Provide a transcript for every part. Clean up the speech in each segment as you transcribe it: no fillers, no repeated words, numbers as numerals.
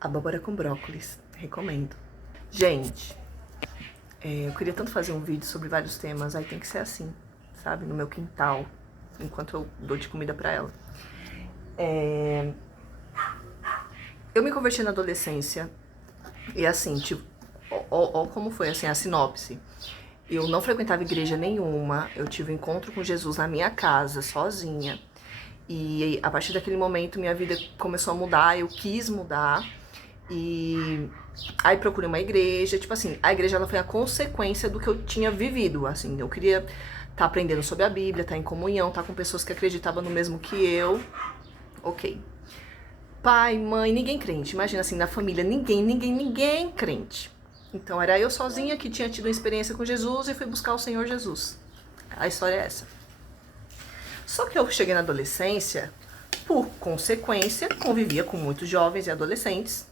Abóbora com brócolis, recomendo. Gente, eu queria tanto fazer um vídeo sobre vários temas, aí tem que ser assim, sabe? No meu quintal, enquanto eu dou de comida pra ela. Eu me converti na adolescência e assim, tipo, ó como foi assim a sinopse. Eu não frequentava igreja nenhuma, eu tive um encontro com Jesus na minha casa, sozinha. E a partir daquele momento minha vida começou a mudar, eu quis mudar. E aí procurei uma igreja, tipo assim, a igreja ela foi a consequência do que eu tinha vivido, assim, eu queria estar aprendendo sobre a Bíblia, estar em comunhão, estar com pessoas que acreditavam no mesmo que eu, ok. Pai, mãe, ninguém crente, imagina assim, na família, ninguém crente. Então era eu sozinha que tinha tido uma experiência com Jesus e fui buscar o Senhor Jesus. A história é essa. Só que eu cheguei na adolescência, por consequência, convivia com muitos jovens e adolescentes,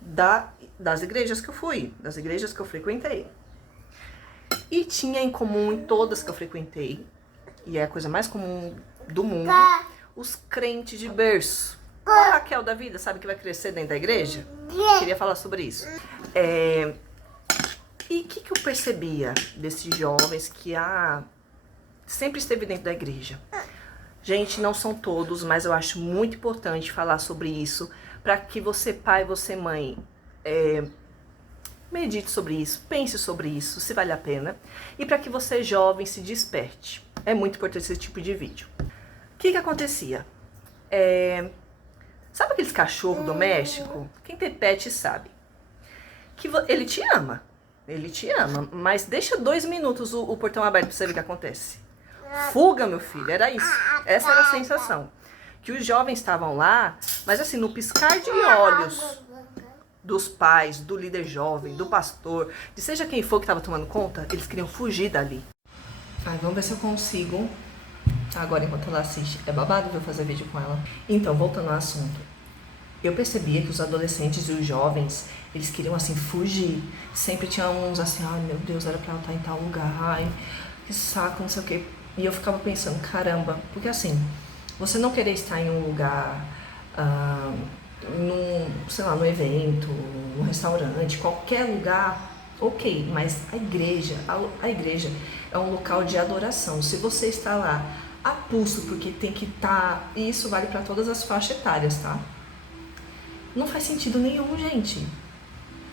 das igrejas que eu fui, das igrejas que eu frequentei. E tinha em comum em todas que eu frequentei, e é a coisa mais comum do mundo, os crentes de berço. A Raquel da vida, sabe que vai crescer dentro da igreja? Queria falar sobre isso. E o que eu percebia desses jovens que sempre esteve dentro da igreja? Gente, não são todos, mas eu acho muito importante falar sobre isso, para que você, pai, você, mãe, medite sobre isso, pense sobre isso, se vale a pena, e para que você, jovem, se desperte. É muito importante esse tipo de vídeo. O que acontecia? Sabe aqueles cachorros domésticos? Quem tem pet sabe. Que ele te ama, mas deixa 2 minutos o portão aberto para você ver o que acontece. Fuga, meu filho, era isso. Essa era a sensação. Que os jovens estavam lá, mas assim, no piscar de olhos dos pais, do líder jovem, do pastor, de seja quem for que estava tomando conta, eles queriam fugir dali. Vamos ver se eu consigo. Agora, enquanto ela assiste, é babado eu fazer vídeo com ela. Então, voltando ao assunto. Eu percebia que os adolescentes e os jovens, eles queriam assim fugir. Sempre tinha uns assim, ai meu Deus, era pra ela estar em tal lugar, ai, que saco, não sei o quê. E eu ficava pensando, caramba, porque assim, você não querer estar em um lugar, sei lá, num evento, num restaurante, qualquer lugar, ok, mas a igreja é um local de adoração. Se você está lá a pulso, porque tem que estar, e isso vale para todas as faixas etárias, tá? Não faz sentido nenhum, gente.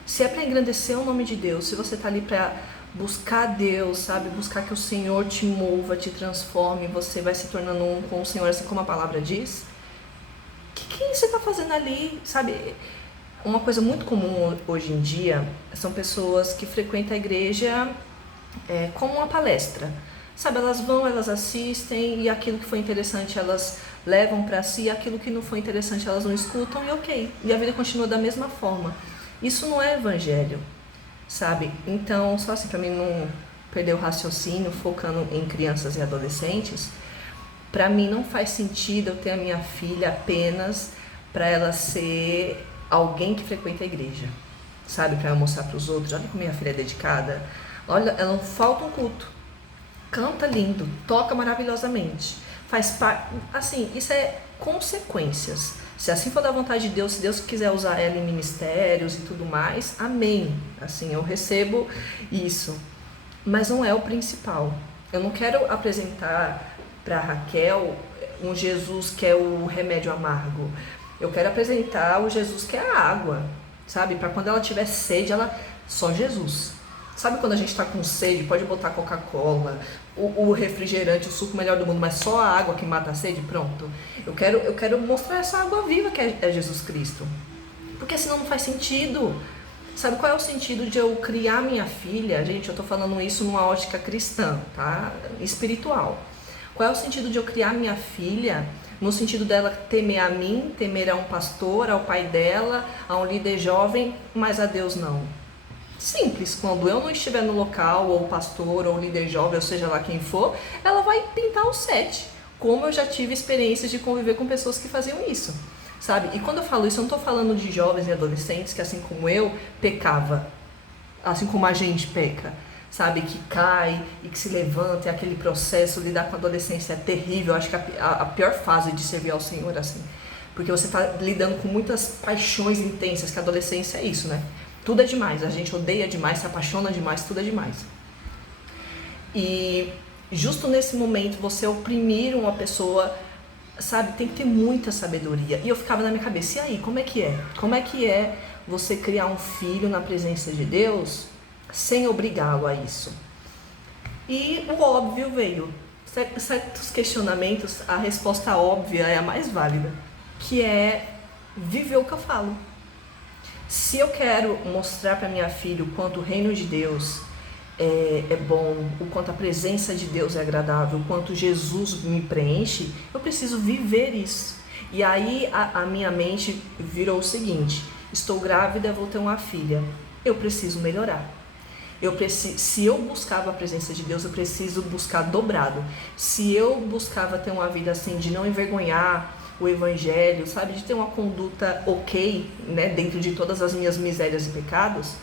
Se é para engrandecer o nome de Deus, se você tá ali para buscar Deus, sabe? Buscar que o Senhor te mova, te transforme, você vai se tornando um com o Senhor, assim como a palavra diz. O que você tá fazendo ali, sabe? Uma coisa muito comum hoje em dia são pessoas que frequentam a igreja como uma palestra. Sabe, elas vão, elas assistem e aquilo que foi interessante elas levam para si, e aquilo que não foi interessante elas não escutam e ok. E a vida continua da mesma forma. Isso não é evangelho, sabe? Então, só assim, para mim não perder o raciocínio, focando em crianças e adolescentes, para mim não faz sentido eu ter a minha filha apenas para ela ser alguém que frequenta a igreja, sabe? Para eu mostrar para os outros, olha como minha filha é dedicada, olha, ela não falta um culto. Canta lindo, toca maravilhosamente, faz parte, assim, isso é consequências. Se assim for da vontade de Deus, se Deus quiser usar ela em ministérios e tudo mais, amém. Assim, eu recebo isso, mas não é o principal. Eu não quero apresentar para Raquel um Jesus que é o remédio amargo. Eu quero apresentar o Jesus que é a água, sabe? Para quando ela tiver sede, ela só Jesus. Sabe quando a gente tá com sede, pode botar Coca-Cola, o refrigerante, o suco melhor do mundo, mas só a água que mata a sede, pronto. Eu quero mostrar essa água viva que é Jesus Cristo. Porque senão não faz sentido. Sabe qual é o sentido de eu criar minha filha? Gente, eu tô falando isso numa ótica cristã, tá? Espiritual. Qual é o sentido de eu criar minha filha no sentido dela temer a mim, temer a um pastor, ao pai dela, a um líder jovem, mas a Deus não? Simples, quando eu não estiver no local, ou o pastor, ou o líder jovem, ou seja lá quem for, ela vai pintar o 7. Como eu já tive experiências de conviver com pessoas que faziam isso, sabe? E quando eu falo isso, eu não estou falando de jovens e adolescentes que, assim como eu, pecava, assim como a gente peca, sabe, que cai e que se levanta, é aquele processo. Lidar com a adolescência é terrível. Eu acho que a pior fase de servir ao Senhor, assim, porque você está lidando com muitas paixões intensas, que a adolescência é isso, né? Tudo é demais, a gente odeia demais, se apaixona demais, tudo é demais. E justo nesse momento, você oprimir uma pessoa, sabe, tem que ter muita sabedoria. E eu ficava na minha cabeça, e aí, como é que é? Como é que é você criar um filho na presença de Deus sem obrigá-lo a isso? E o óbvio veio. Certos questionamentos, a resposta óbvia é a mais válida, que é viver o que eu falo. Se eu quero mostrar para minha filha o quanto o reino de Deus é bom, o quanto a presença de Deus é agradável, o quanto Jesus me preenche, eu preciso viver isso. E aí a minha mente virou o seguinte: estou grávida, vou ter uma filha, eu preciso melhorar. Se eu buscava a presença de Deus, eu preciso buscar dobrado. Se eu buscava ter uma vida assim, de não envergonhar o evangelho, sabe, de ter uma conduta ok, né, dentro de todas as minhas misérias e pecados,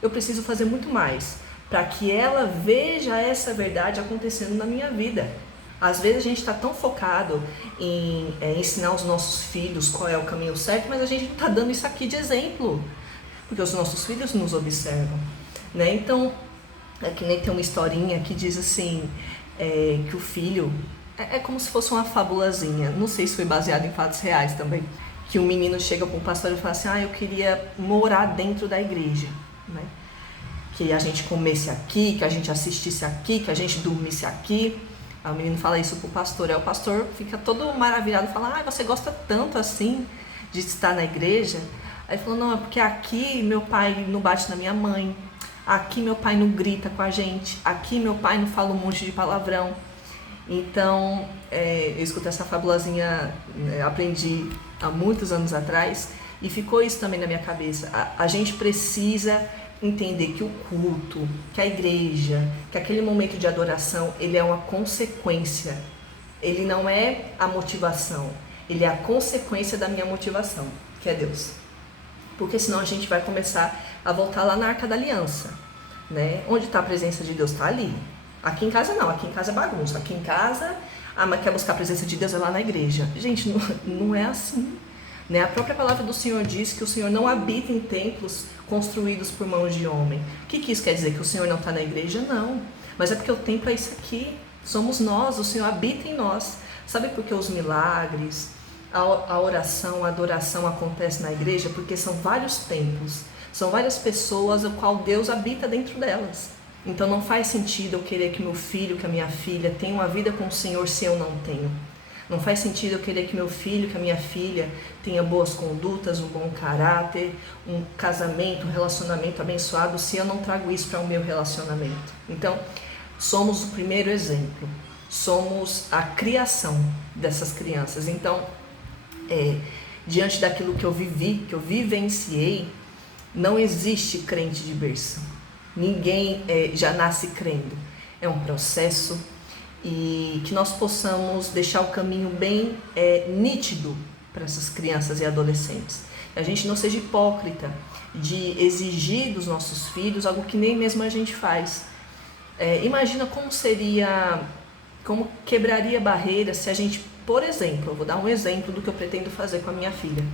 eu preciso fazer muito mais para que ela veja essa verdade acontecendo na minha vida. Às vezes a gente está tão focado em ensinar os nossos filhos qual é o caminho certo, mas a gente não está dando isso aqui de exemplo, porque os nossos filhos nos observam, né? Então, é que nem tem uma historinha que diz assim, que o filho é como se fosse uma fabulazinha, não sei se foi baseado em fatos reais também, que um menino chega para o pastor e fala assim: eu queria morar dentro da igreja, né? Que a gente comesse aqui, que a gente assistisse aqui, que a gente dormisse aqui. Aí o menino fala isso pro pastor, aí o pastor fica todo maravilhado e fala: você gosta tanto assim de estar na igreja? Aí ele falou: não, é porque aqui meu pai não bate na minha mãe, aqui meu pai não grita com a gente, aqui meu pai não fala um monte de palavrão. Então, eu escutei essa fabulazinha, aprendi há muitos anos atrás, e ficou isso também na minha cabeça. A gente precisa entender que o culto, que a igreja, que aquele momento de adoração, ele é uma consequência. Ele não é a motivação, ele é a consequência da minha motivação, que é Deus. Porque senão a gente vai começar a voltar lá na Arca da Aliança, né? Onde está a presença de Deus? Está ali. Aqui em casa não, aqui em casa é bagunça. Aqui em casa, mas quer buscar a presença de Deus, é lá na igreja. Gente, não é assim, né? A própria palavra do Senhor diz que o Senhor não habita em templos construídos por mãos de homem. O que isso quer dizer? Que o Senhor não está na igreja? Não. Mas é porque o templo é isso aqui. Somos nós, o Senhor habita em nós. Sabe por que os milagres, a oração, a adoração acontece na igreja? Porque são vários templos, são várias pessoas, o qual Deus habita dentro delas. Então não faz sentido eu querer que meu filho, que a minha filha tenha uma vida com o Senhor se eu não tenho. Não faz sentido eu querer que meu filho, que a minha filha tenha boas condutas, um bom caráter, um casamento, um relacionamento abençoado, se eu não trago isso para o meu relacionamento. Então, somos o primeiro exemplo. Somos a criação dessas crianças. Então, diante daquilo que eu vivi, que eu vivenciei, não existe crente de berço. Ninguém já nasce crendo. É um processo, e que nós possamos deixar o caminho bem nítido para essas crianças e adolescentes. A gente não seja hipócrita de exigir dos nossos filhos algo que nem mesmo a gente faz. Imagina como quebraria barreiras se a gente, por exemplo, eu vou dar um exemplo do que eu pretendo fazer com a minha filha.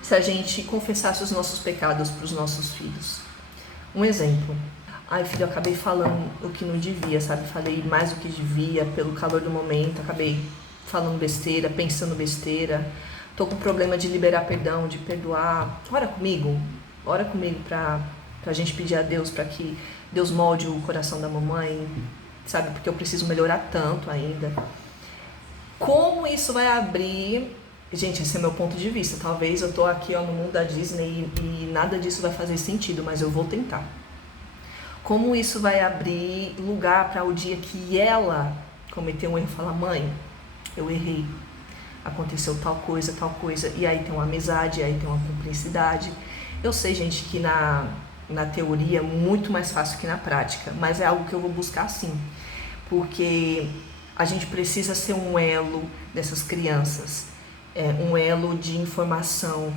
Se a gente confessasse os nossos pecados para os nossos filhos. Um exemplo: filho, eu acabei falando o que não devia, sabe? Falei mais do que devia pelo calor do momento, acabei falando besteira, pensando besteira. Tô com problema de liberar perdão, de perdoar. Ora comigo pra gente pedir a Deus para que Deus molde o coração da mamãe, sabe? Porque eu preciso melhorar tanto ainda. Como isso vai abrir... Gente, esse é meu ponto de vista. Talvez eu tô aqui no mundo da Disney e nada disso vai fazer sentido, mas eu vou tentar. Como isso vai abrir lugar para o dia que ela cometer um erro e falar: mãe, eu errei, aconteceu tal coisa, e aí tem uma amizade, e aí tem uma cumplicidade. Eu sei, gente, que na teoria é muito mais fácil que na prática, mas é algo que eu vou buscar sim, porque a gente precisa ser um elo dessas crianças, um elo de informação,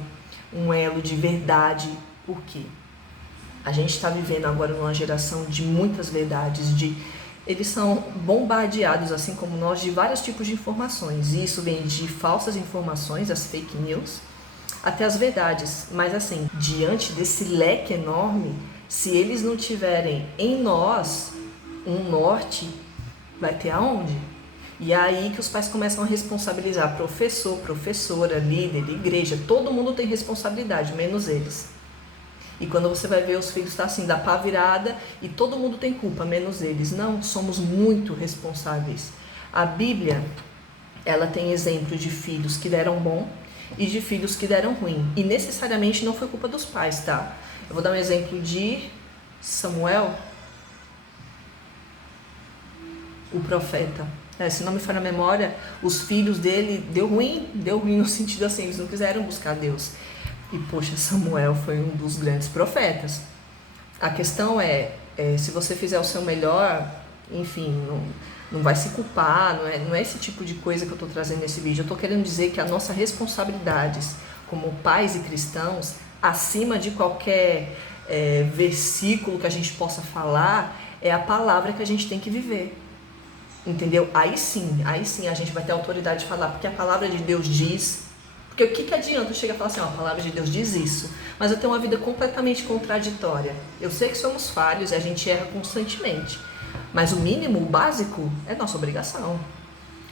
um elo de verdade. Por quê? A gente está vivendo agora numa geração de muitas verdades, eles são bombardeados, assim como nós, de vários tipos de informações. E isso vem de falsas informações, as fake news, até as verdades. Mas assim, diante desse leque enorme, se eles não tiverem em nós um norte, vai ter aonde? E é aí que os pais começam a responsabilizar professor, professora, líder, igreja. Todo mundo tem responsabilidade, menos eles. E quando você vai ver, os filhos estão assim, da pá virada, e todo mundo tem culpa, menos eles. Não, somos muito responsáveis. A Bíblia, ela tem exemplo de filhos que deram bom e de filhos que deram ruim. E necessariamente não foi culpa dos pais, tá? Eu vou dar um exemplo de Samuel, o profeta. Se não me falha a memória, os filhos dele deu ruim no sentido assim, eles não quiseram buscar Deus. E poxa, Samuel foi um dos grandes profetas. A questão se você fizer o seu melhor, enfim, não vai se culpar, não é esse tipo de coisa que eu estou trazendo nesse vídeo. Eu estou querendo dizer que a nossa responsabilidade como pais e cristãos, acima de qualquer versículo que a gente possa falar, é a palavra que a gente tem que viver. Entendeu? Aí sim a gente vai ter autoridade de falar, porque a palavra de Deus diz. Porque o que adianta eu chegar e falar assim, a palavra de Deus diz isso, mas eu tenho uma vida completamente contraditória. Eu sei que somos falhos e a gente erra constantemente, mas o mínimo, o básico, é nossa obrigação.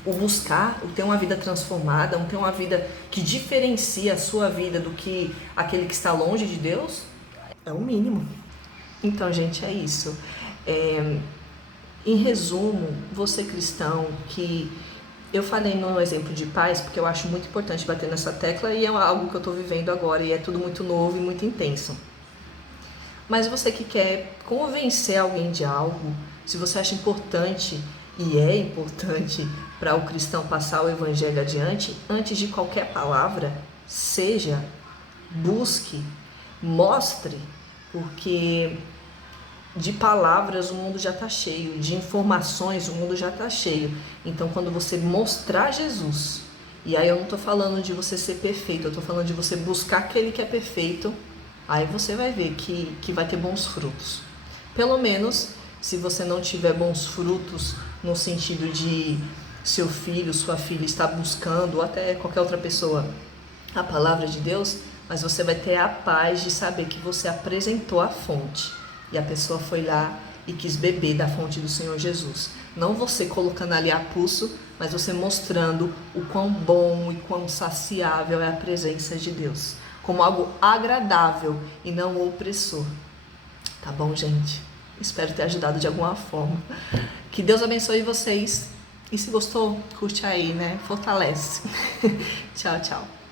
O buscar, o ter uma vida transformada, o ter uma vida que diferencia a sua vida do que aquele que está longe de Deus, é o mínimo. Então, gente, é isso. Em resumo, você cristão que... Eu falei no exemplo de pais porque eu acho muito importante bater nessa tecla e é algo que eu estou vivendo agora e é tudo muito novo e muito intenso. Mas você que quer convencer alguém de algo, se você acha importante, e é importante para o cristão passar o evangelho adiante, antes de qualquer palavra, seja, busque, mostre, porque... de palavras o mundo já está cheio, de informações o mundo já está cheio. Então quando você mostrar Jesus, e aí eu não estou falando de você ser perfeito, eu estou falando de você buscar aquele que é perfeito, aí você vai ver que vai ter bons frutos. Pelo menos se você não tiver bons frutos no sentido de seu filho, sua filha está buscando, ou até qualquer outra pessoa, a palavra de Deus, mas você vai ter a paz de saber que você apresentou a fonte. E a pessoa foi lá e quis beber da fonte do Senhor Jesus. Não você colocando ali a pulso, mas você mostrando o quão bom e quão saciável é a presença de Deus. Como algo agradável e não opressor. Tá bom, gente? Espero ter ajudado de alguma forma. Que Deus abençoe vocês. E se gostou, curte aí, né? Fortalece. Tchau, tchau.